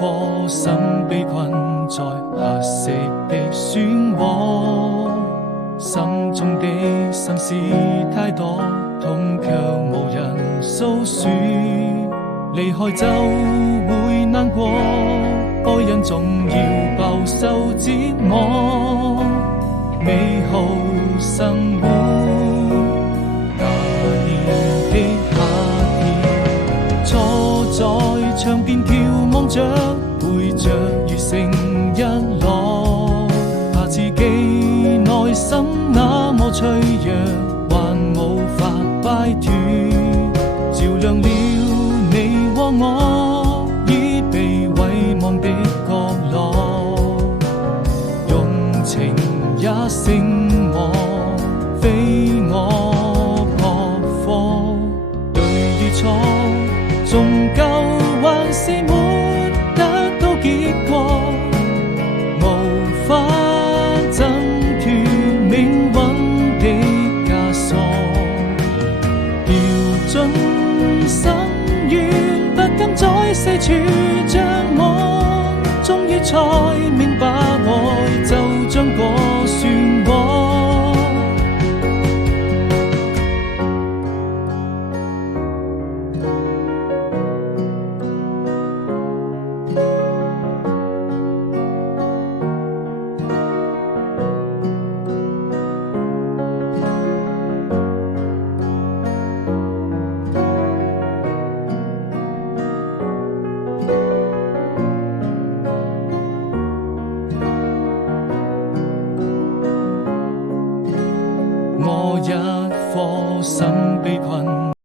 顆心被困在黑色的漩渦，心中的心事太多，痛卻無人訴說。離開就會難過，愛人總要飽受折磨。美好生活，那年的夏天，坐在窗邊眺望着，背着雨成日落，怕自己內心那麼脆弱，還無法擺脫，照亮了你和我已被遺忘的角落，用情也勝我，非我撲火。對與錯，終究還是沒得到結果，無法掙脫命運的枷鎖，掉進深淵，不敢再四處張望，終於才明白愛就像個漩渦。我一顆心被困。